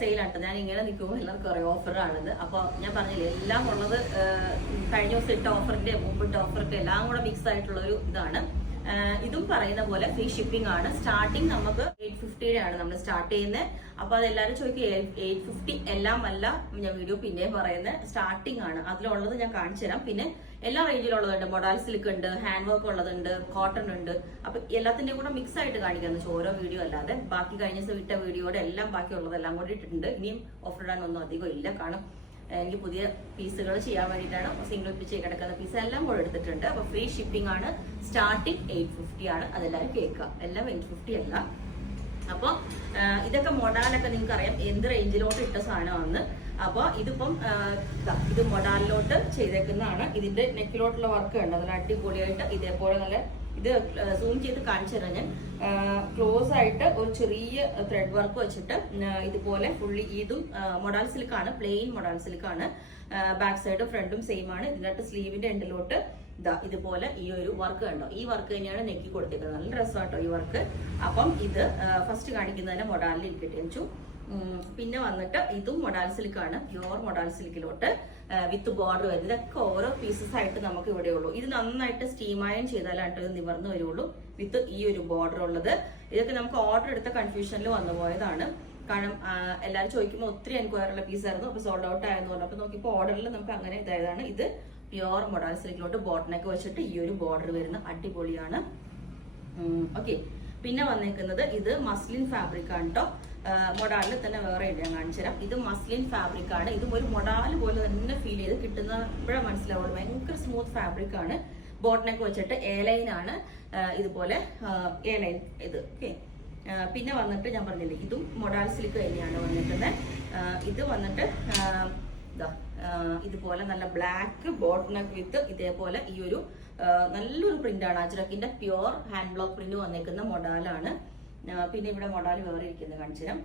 സെയിലാണ്. ഞാൻ ഇങ്ങനെ നിൽക്കുമ്പോൾ എല്ലാവർക്കും അറിയാം ഓഫറാണിത്. അപ്പോൾ ഞാൻ പറഞ്ഞില്ലേ എല്ലാം ഉള്ളത് കഴിഞ്ഞ ദിവസം ഇട്ട ഓഫറിന്റെ മുമ്പിട്ട ഓഫറിന്റെ എല്ലാം കൂടെ മിക്സ് ആയിട്ടുള്ളൊരു ഇതാണ്. ഇതും പറയുന്ന പോലെ ഫ്രീ ഷിപ്പിംഗ് ആണ്. സ്റ്റാർട്ടിങ് നമുക്ക് 850 ആണ് നമ്മൾ സ്റ്റാർട്ട് ചെയ്യുന്നത്. അപ്പൊ അതെല്ലാവരും ചോദിക്കും 850 എല്ലാം അല്ല, ഞാൻ വീഡിയോ പിന്നെയും പറയുന്നത് സ്റ്റാർട്ടിംഗ് ആണ്. അതിലുള്ളത് ഞാൻ കാണിച്ചു തരാം. പിന്നെ എല്ലാ റേഞ്ചിലുള്ളതുണ്ട്, മൊഡാൽ സിൽക്ക് ഉണ്ട്, ഹാൻഡ് വർക്ക് ഉള്ളതുണ്ട്, കോട്ടൺ ഉണ്ട്. അപ്പൊ എല്ലാത്തിന്റെയും കൂടെ മിക്സ് ആയിട്ട് കാണിക്കാന്ന് വെച്ചാൽ ഓരോ വീഡിയോ അല്ലാതെ ബാക്കി കഴിഞ്ഞ ദിവസം ഇട്ട വീഡിയോയുടെ എല്ലാം ബാക്കിയുള്ളതെല്ലാം കൂടി ഇട്ടിട്ടുണ്ട്. ഇനിയും ഓഫർ ഇടാനൊന്നും അധികം ഇല്ല, കാരണം എനിക്ക് പുതിയ പീസുകൾ ചെയ്യാൻ വേണ്ടിയിട്ടാണ്. സിംഗിൾ പിച്ച് കിടക്കുന്ന പീസ് എല്ലാം കൂടെ എടുത്തിട്ടുണ്ട്. അപ്പൊ ഫ്രീ ഷിപ്പിംഗ് ആണ്. സ്റ്റാർട്ടിങ് 850 ആണ്. അതെല്ലാവരും കേൾക്കുക, എല്ലാം 850 അല്ല. അപ്പൊ ഇതൊക്കെ മൊഡാലൊക്കെ നിങ്ങൾക്ക് അറിയാം എന്ത് റേഞ്ചിലോട്ട് ഇട്ട സാധനമാണ്. അപ്പൊ ഇതിപ്പം ഇത് മൊഡാലിലോട്ട് ചെയ്തേക്കുന്നതാണ്. ഇതിന്റെ നെക്കിലോട്ടുള്ള വർക്ക് ഉണ്ട്, അതിന് അടിപൊളിയായിട്ട് ഇതേപോലെ നല്ല ഇത് സൂം ചെയ്ത് കാണിച്ചു തരാം ഞാൻ. ക്ലോസ് ആയിട്ട് ഒരു ചെറിയ ത്രെഡ് വർക്ക് വെച്ചിട്ട് ഇതുപോലെ ഫുള്ളി ഇതും മൊഡാൽ സിൽക്കാണ്, പ്ലെയിൻ മൊഡാൽ സിൽക്കാണ്. ബാക്ക് സൈഡും ഫ്രണ്ടും സെയിം ആണ്. ഇതിനകത്ത് സ്ലീവിന്റെ എൻഡിലോട്ട് ഇതുപോലെ ഈ ഒരു വർക്ക് കണ്ടോ, ഈ വർക്ക് തന്നെയാണ് നെക്കി കൊടുത്തിരിക്കുന്നത്. നല്ല രസമാട്ടോ ഈ വർക്ക്. അപ്പം ഇത് ഫസ്റ്റ് കാണിക്കുന്നതിന് മൊഡാലിൽ ഇരിക്കട്ടെ വെച്ചു. പിന്നെ വന്നിട്ട് ഇതും മൊഡാൽ സിൽക്കാണ്, പ്യുവർ മൊഡാൽ സിൽക്കിലോട്ട് വിത്ത് ബോർഡർ വരുന്നത്. ഇതൊക്കെ ഓരോ പീസസ് ആയിട്ട് നമുക്ക് ഇവിടെ ഉള്ളൂ. ഇത് നന്നായിട്ട് സ്റ്റീം അയൺ ചെയ്താലായിട്ട് ഇത് നിവർന്ന് വരുള്ളൂ, വിത്ത് ഈ ഒരു ബോർഡർ ഉള്ളത്. ഇതൊക്കെ നമുക്ക് ഓർഡർ എടുത്ത കൺഫ്യൂഷനിൽ വന്നു പോയതാണ്. കാരണം എല്ലാവരും ചോദിക്കുമ്പോൾ ഒത്തിരി എൻക്വയറിയുള്ള പീസായിരുന്നു. അപ്പൊ സോൾഡ് ഔട്ട് ആയെന്ന് പറഞ്ഞു. അപ്പൊ നോക്കിയപ്പോൾ ഓർഡറിൽ നമുക്ക് അങ്ങനെ ഇതായതാണ്. ഇത് പ്യുവർ മൊഡാൽ സിൽക്കിലോട്ട് ബോട്ടനൊക്കെ വെച്ചിട്ട് ഈ ഒരു ബോർഡർ വരുന്ന അടിപൊളിയാണ്. ഓക്കെ, പിന്നെ വന്നേക്കുന്നത് ഇത് മസ്ലിൻ ഫാബ്രിക് ആണ് കേട്ടോ. മൊഡാലിൽ തന്നെ വേറെ ഇല്ല, ഞാൻ കാണിച്ചു തരാം. ഇത് മസ്ലിൻ ഫാബ്രിക് ആണ്. ഇതും ഒരു മൊഡാൽ പോലെ തന്നെ ഫീൽ ചെയ്ത് കിട്ടുന്നപ്പോഴേ മനസ്സിലാവുള്ളൂ. ഭയങ്കര സ്മൂത്ത് ഫാബ്രിക് ആണ്. ബോട്ടനൊക്കെ വെച്ചിട്ട് എലൈൻ ആണ്, ഇതുപോലെ എലൈൻ ഇത്. ഓക്കെ, പിന്നെ വന്നിട്ട് ഞാൻ പറഞ്ഞില്ലേ ഇതും മൊഡാൽ സിൽക്ക് തന്നെയാണ് വന്നിട്ടുള്ളത്. ഇത് വന്നിട്ട് ഇതുപോലെ നല്ല ബ്ലാക്ക് ബോട്ടനൊക്കെ വിത്ത് ഇതേപോലെ ഈ ഒരു നല്ലൊരു പ്രിന്റ് ആണ്. അജ്രക്കിന്റെ പ്യുവർ ഹാൻഡ് ബ്ലോക്ക് പ്രിന്റ് വന്നേക്കുന്ന മൊഡാലാണ്. പിന്നെ ഇവിടെ മൊഡാൽ വേറെ ഇരിക്കുന്നത് കാണിച്ചു തരാം.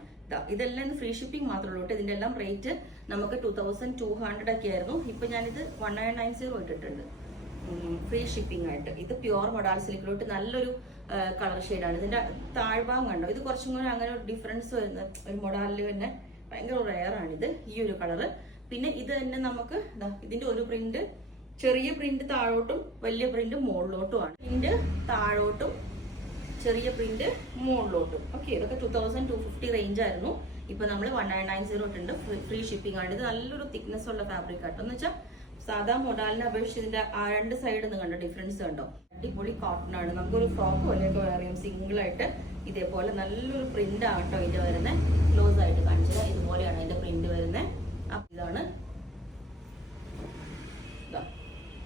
ഇതെല്ലാം ഫ്രീ ഷിപ്പിംഗ് മാത്രമേ ഉള്ളൂ. ഇതിന്റെ എല്ലാം റേറ്റ് നമുക്ക് 2200 ഒക്കെ ആയിരുന്നു. ഇപ്പൊ ഞാനിത് 1990 ഇട്ടിട്ടുണ്ട് ഫ്രീ ഷിപ്പിംഗ് ആയിട്ട്. ഇത് പ്യുവർ മൊഡാൽ സിൽക്കിലോട്ട് നല്ലൊരു കളർ ഷെയ്ഡാണ്. ഇതിന്റെ താഴ്ഭാഗം കണ്ടോ, ഇത് കുറച്ചും കൂടെ അങ്ങനെ ഒരു ഡിഫറൻസ് വരുന്ന ഒരു മൊഡാലിൽ തന്നെ ഭയങ്കര റെയർ ആണിത്, ഈ ഒരു കളറ്. പിന്നെ ഇത് തന്നെ നമുക്ക് ഇതിന്റെ ഒരു പ്രിന്റ്, ചെറിയ പ്രിന്റ് താഴോട്ടും വലിയ പ്രിന്റ് മുകളിലോട്ടുമാണ്. പ്രിന്റ് താഴോട്ടും ചെറിയ പ്രിന്റ് മുകളിലോട്ടും. ഓക്കെ, ഇതൊക്കെ 2250 റേഞ്ച് ആയിരുന്നു. ഇപ്പൊ നമ്മൾ 1990 ഇട്ടുണ്ട്. ഫ്രീ ഷിപ്പിംഗ് ആണ്. ഇത് നല്ലൊരു തിക്നെസ് ഉള്ള ഫാബ്രിക് ആട്ടോ. എന്ന് വെച്ചാൽ സാധാ മൊഡാലിനെ അപേക്ഷിച്ച് ഇതിന്റെ ആ രണ്ട് സൈഡിൽ നിന്ന് കണ്ടോ ഡിഫറൻസ് കണ്ടോ. അടിപൊളി കോട്ടൺ ആണ്. നമുക്കൊരു ഫ്രോക്ക് പോലെയൊക്കെ വെയർ ചെയ്യാം സിംഗിൾ ആയിട്ട്. ഇതേപോലെ നല്ലൊരു പ്രിന്റ് ആട്ടോ ഇതിന്റെ വരുന്നത്. ക്ലോസ് ആയിട്ട് കാണിച്ചത് ഇതുപോലെയാണ് ഇതിന്റെ പ്രിന്റ് വരുന്നത്. അപ്പൊ ഇതാണ്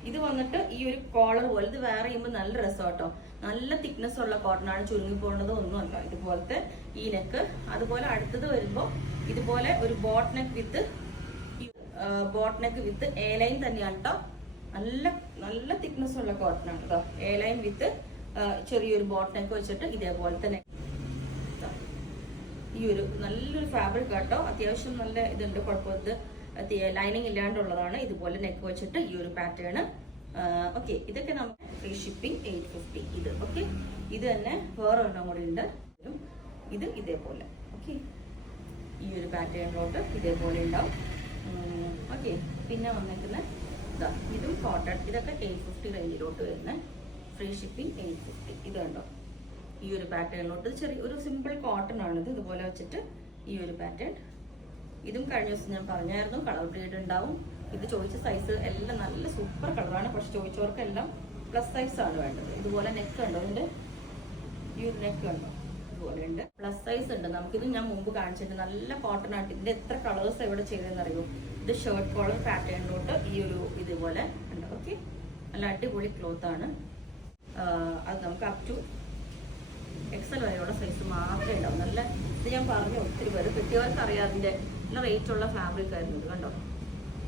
ഇത് വന്നിട്ട് ഈ ഒരു കോളർ പോലെ. ഇത് വേറെ ചെയ്യുമ്പോൾ നല്ല രസം കേട്ടോ. നല്ല തിക്നെസ് ഉള്ള കോട്ടൺ ആണ്, ചുരുങ്ങി പോകുന്നത് ഒന്നുമല്ല. ഇതുപോലത്തെ ഈ നെക്ക്. അതുപോലെ അടുത്തത് വരുമ്പോൾ ഇതുപോലെ ഒരു boat neck with a line തന്നെയാണ് കേട്ടോ. നല്ല നല്ല തിക്നെസ് ഉള്ള കോട്ടൺ ആണ് കേട്ടോ. എ ലൈൻ വിത്ത് ചെറിയൊരു ബോട്ട് നെക്ക് വെച്ചിട്ട് ഇതേപോലെ തന്നെ ഈ ഒരു നല്ലൊരു ഫാബ്രിക് കേട്ടോ. അത്യാവശ്യം നല്ല ഇതുണ്ട്, കുഴപ്പമില്ല. ലൈനിങ് ഇല്ലാണ്ടുള്ളതാണ്. ഇതുപോലെ നെക്ക് വെച്ചിട്ട് ഈ ഒരു പാറ്റേൺ. ഓക്കെ, ഇതൊക്കെ നമുക്ക് ഫ്രീ ഷിപ്പിംഗ് 850 ഇത്. ഓക്കെ, ഇത് തന്നെ വേറെ ഒരെണ്ണം കൂടി ഉണ്ട്. ഇത് ഇതേപോലെ. ഓക്കെ, ഈ ഒരു പാറ്റേണിലോട്ട് ഇതേപോലെ ഉണ്ടാവും. ഓക്കെ, പിന്നെ വന്നിരിക്കുന്ന ഇതും കോട്ടൺ. ഇതൊക്കെ 850 റേഞ്ചിലോട്ട് വരുന്ന ഫ്രീ ഷിപ്പിംഗ് 850. ഇത് കണ്ടോ, ഈ ഒരു പാറ്റേണിലോട്ട് ചെറിയ ഒരു സിമ്പിൾ കോട്ടൺ ആണിത്. ഇതുപോലെ വെച്ചിട്ട് ഈ ഒരു പാറ്റേൺ. ഇതും കഴിഞ്ഞ ദിവസം ഞാൻ പറഞ്ഞായിരുന്നു കളർ ബ്രീഡ് ഉണ്ടാവും. ഇത് ചോദിച്ച സൈസ് എല്ലാം നല്ല സൂപ്പർ കളറാണ്. പക്ഷെ ചോദിച്ചവർക്കെല്ലാം പ്ലസ് സൈസ് ആണ് വേണ്ടത്. ഇതുപോലെ നെക്ക് ഉണ്ടോ, ഇതിന്റെ ഈ ഒരു നെക്ക് ഉണ്ടോ, ഇതുപോലെ ഉണ്ട്. പ്ലസ് സൈസ് ഉണ്ട്. നമുക്കിത് ഞാൻ മുമ്പ് കാണിച്ചിട്ടുണ്ട്. നല്ല കോട്ടൺ ആയിട്ട്. ഇതിന്റെ എത്ര കളേഴ്സ് എവിടെ ചെയ്തതെന്ന് അറിയോ. ഇത് ഷർട്ട് കോളർ പാറ്റേണിലോട്ട് ഈ ഒരു ഇതുപോലെ ഉണ്ട്. ഓക്കെ, നല്ല അടിപൊളി ക്ലോത്ത് ആണ്. അത് നമുക്ക് അപ് ടു എക്സൽ വരെയുള്ള സൈസ് മാത്രമേ ഉണ്ടാവും. നല്ല ഇത് ഞാൻ പറഞ്ഞു ഒത്തിരി പേര് കിട്ടിയവർക്ക് അറിയാം. അതിന്റെ നല്ല റേറ്റ് ഉള്ള ഫാബ്രിക് ആയിരുന്നു ഇത്. കണ്ടോ,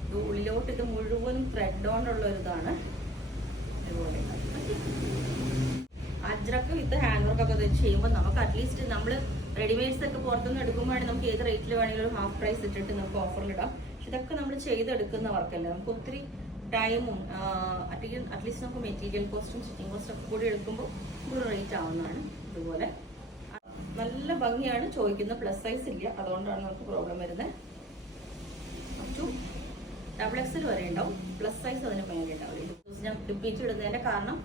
ഇത് ഉള്ളിലോട്ട് ഇത് മുഴുവനും ത്രെഡ് കൊണ്ടുള്ള ഒരു ഇതാണ്. ഇതുപോലെ അജ്രക്ക് വിത്ത് ഹാൻഡ് വർക്ക് ഒക്കെ ചെയ്യുമ്പോൾ നമുക്ക് അറ്റ്ലീസ്റ്റ് നമ്മൾ റെഡിമെയ്ഡ്സ് ഒക്കെ പുറത്തുനിന്ന് എടുക്കുമ്പോഴാണ് നമുക്ക് ഏത് റേറ്റിൽ വേണമെങ്കിലും ഒരു ഹാഫ് പ്രൈസ് ഇട്ടിട്ട് നമുക്ക് ഓഫറിലിടാം. പക്ഷെ ഇതൊക്കെ നമ്മൾ ചെയ്തെടുക്കുന്ന വർക്കല്ലേ, നമുക്ക് ഒത്തിരി ടൈമും അറ്റ്ലീസ്റ്റ് നമുക്ക് മെറ്റീരിയൽ കോസ്റ്റും സ്റ്റിച്ചിങ് കോസ്റ്റും ഒക്കെ കൂടി എടുക്കുമ്പോൾ ഒരു റേറ്റ് ആവുന്നതാണ്. ഇതുപോലെ നല്ല ഭംഗിയാണ്. ചോദിക്കുന്ന പ്ലസ് സൈസ് ഇല്ല, അതുകൊണ്ടാണ് നമുക്ക് പ്രോബ്ലം വരുന്നത്. അപ് ടു XXL വരെ ഉണ്ടാവും. പ്ലസ് സൈസ് അതിന് മേലെ ഉണ്ടാവില്ല. ഞാൻ റിപ്പീറ്റ് ഇടുന്നതിന്റെ കാരണം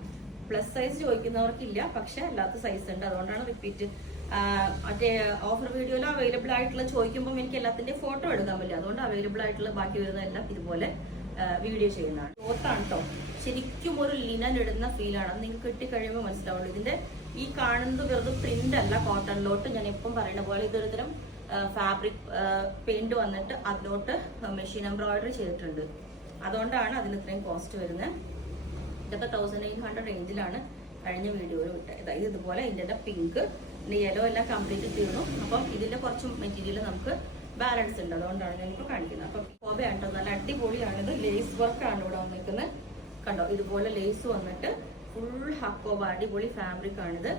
പ്ലസ് സൈസ് ചോദിക്കുന്നവർക്കില്ല, പക്ഷെ അല്ലാത്ത സൈസ് ഉണ്ട്, അതുകൊണ്ടാണ് റിപ്പീറ്റ്. മറ്റേ ഓഫർ വീഡിയോയിൽ അവൈലബിൾ ആയിട്ടുള്ള ചോദിക്കുമ്പോൾ എനിക്ക് എല്ലാത്തിൻ്റെയും ഫോട്ടോ എടുക്കാൻ പറ്റില്ല, അതുകൊണ്ട് അവൈലബിൾ ആയിട്ടുള്ള ബാക്കി വരുന്നതെല്ലാം ഇതുപോലെ വീഡിയോ ചെയ്യുന്നതാണ്. ക്ലോത്താണ് കേട്ടോ, ശരിക്കും ഒരു ലിനൻ ഇടുന്ന ഫീലാണ്. അത് നിങ്ങൾക്ക് കിട്ടിക്കഴിയുമ്പോൾ മനസ്സിലാവുള്ളൂ. ഇതിന്റെ ഈ കാണുന്നത് വെറുതെ പ്രിന്റ് അല്ല, കോട്ടണിലോട്ട് ഞാൻ എപ്പം പറയുന്ന പോലെ ഇതൊരു തരം ഫാബ്രിക് പെയിന്റ് വന്നിട്ട് അതിലോട്ട് മെഷീൻ എംബ്രോയിഡറി ചെയ്തിട്ടുണ്ട്. അതുകൊണ്ടാണ് അതിന് ഇത്രയും കോസ്റ്റ് വരുന്നത്. ഇതൊക്കെ 1800 റേഞ്ചിലാണ് കഴിഞ്ഞ വീഡിയോയിൽ വിട്ടത്. ഇതുപോലെ ഇതിൻ്റെ പിങ്ക് യെല്ലോ എല്ലാം കംപ്ലീറ്റ് തീർന്നു. അപ്പം ഇതിന്റെ കുറച്ച് മെറ്റീരിയൽ നമുക്ക് ബാലൻസ് ഉണ്ട്, അതുകൊണ്ടാണ് ഞാനിപ്പോൾ കാണിക്കുന്നത്. അപ്പം കോബയാണ് കേട്ടോ, നല്ല അടിപൊളിയാണിത്. ലേസ് വർക്കാണ് ഇവിടെ വന്നിരിക്കുന്നത്, കണ്ടോ. ഇതുപോലെ ലേസ് വന്നിട്ട് ഫുൾ ഹക്കോബ, അടിപൊളി ഫാബ്രിക് ആണിത്.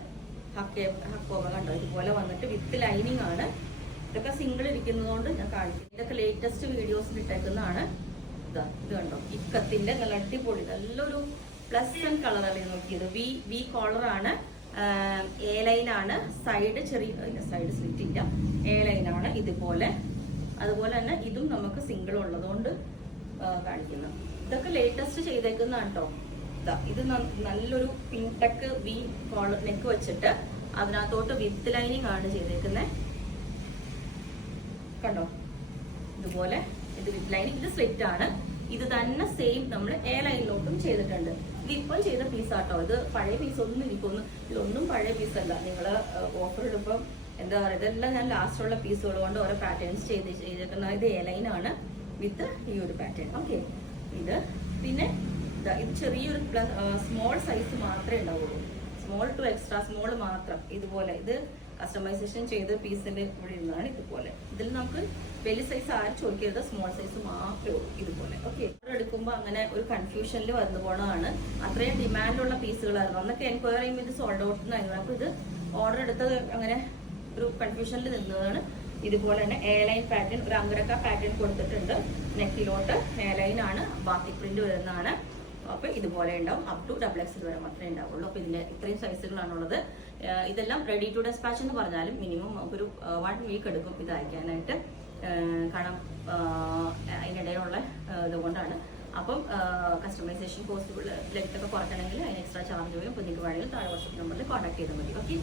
ഹക്കോബ കണ്ടോ, ഇതുപോലെ വന്നിട്ട് വിത്ത് ലൈനിങ് ആണ്. ഇതൊക്കെ സിംഗിൾ ഇരിക്കുന്നതുകൊണ്ട് ഞാൻ കാണിക്കും. ഇതൊക്കെ ലേറ്റസ്റ്റ് വീഡിയോസിൽ ഇട്ടേക്കുന്നതാണ്. ഇത് കണ്ടോ, ഇക്കത്തിന്റെ നല്ല അടിപൊളി നല്ലൊരു പ്ലസന്റ് കളറാണ് നോക്കിയത്. വി കോളറാണ്, എ ലൈനാണ്, സൈഡ് ചെറിയ സൈഡ് സ്ലിറ്റ് ഇല്ല, എ ലൈനാണ് ഇതുപോലെ. അതുപോലെ തന്നെ ഇതും നമുക്ക് സിംഗിൾ ഉള്ളതുകൊണ്ട് കാണിക്കുന്നു. ഇതൊക്കെ ലേറ്റസ്റ്റ് ചെയ്തേക്കുന്നതാണ് കേട്ടോ. ഇത് നല്ലൊരു പിൻടെക്ക് വി കോളർ നെക്ക് വെച്ചിട്ട് അതിനകത്തോട്ട് വിത്ത് ലൈനിങ് ആണ് ചെയ്തേക്കുന്നത്, കണ്ടോ. ഇതുപോലെ ഇത് വിത്ത് ലൈനിങ്, ഇത് സ്ലിറ്റ് ആണ്. ഇത് തന്നെ സെയിം നമ്മൾ എ ലൈനിലോട്ടും ചെയ്തിട്ടുണ്ട്. ഇത് ഇപ്പം ചെയ്ത പീസാട്ടോ, ഇത് പഴയ പീസ് ഒന്നും ഇരിക്കുന്നു, ഇതിലൊന്നും പഴയ പീസല്ല. നിങ്ങൾ ഓഫർ ഇടുമ്പം എന്താ പറയുക, ഇതെല്ലാം ഞാൻ ലാസ്റ്റുള്ള പീസുകൾ കൊണ്ട് ഓരോ പാറ്റേൺസ് ചെയ്തേക്കുന്ന. ഇത് എ ലൈനാണ് വിത്ത് ഈ ഒരു പാറ്റേൺ. ഓക്കെ, ഇത് പിന്നെ ഇത് ചെറിയൊരു സ്മോൾ സൈസ് മാത്രമേ ഉണ്ടാവുള്ളൂ, സ്മോൾ ടു എക്സ്ട്രാ സ്മോൾ മാത്രം. ഇതുപോലെ ഇത് കസ്റ്റമൈസേഷൻ ചെയ്ത് പീസിന്റെ ഇവിടെ ഇരുന്നാണ്. ഇതുപോലെ ഇതിൽ നമുക്ക് വലിയ സൈസ് ആരും ചോദിക്കരുത്, സ്മോൾ സൈസ് മാത്രമേ ഉള്ളൂ. ഇതുപോലെ ഓക്കെ. ഓർഡർ എടുക്കുമ്പോൾ അങ്ങനെ ഒരു കൺഫ്യൂഷനിൽ വന്നു പോണതാണ്. അത്രയും ഡിമാൻഡുള്ള പീസുകളായിരുന്നു. അന്നൊക്കെ എൻക്വയറി ചെയ്യുമ്പോൾ ഇത് സോൾഡ് ഔട്ട് എന്നായിരുന്നു. അപ്പോൾ ഇത് ഓർഡർ എടുത്തത് അങ്ങനെ ഒരു കൺഫ്യൂഷനിൽ നിന്നതാണ്. ഇതുപോലെ തന്നെ എ ലൈൻ പാറ്റേൺ, ഒരു അങ്കരക്ക പാറ്റേൺ കൊടുത്തിട്ടുണ്ട്. നെക്കിലോട്ട് എ ലൈൻ ആണ്, ബാക്കി പ്രിന്റ് വരുന്നതാണ്. അപ്പൊ ഇതുപോലെ ഉണ്ടാവും. അപ് ടു XXL വരെ മാത്രമേ ഉണ്ടാവുള്ളൂ. അപ്പൊ ഇതിന്റെ ഇത്രയും സൈസുകളാണുള്ളത്. ഇതെല്ലാം റെഡി ടു ഡെസ്പാച്ച് എന്ന് പറഞ്ഞാലും മിനിമം നമുക്കൊരു 1 വീക്ക് എടുക്കും ഇത് അയക്കാനായിട്ട്. കാരണം അതിനിടയിലുള്ള ഇതുകൊണ്ടാണ്. അപ്പം കസ്റ്റമൈസേഷൻ പോസിബിൾ ലെങ്ത് ഒക്കെ കുറയ്ക്കണമെങ്കിൽ അതിന് എക്സ്ട്രാ ചാർജ് വരും. അപ്പോൾ നിങ്ങൾക്ക് വേണമെങ്കിൽ താഴെ വാട്സ്ആപ്പ് നമ്പറിൽ കോൺടാക്ട് ചെയ്താൽ മതി. ഓക്കെ.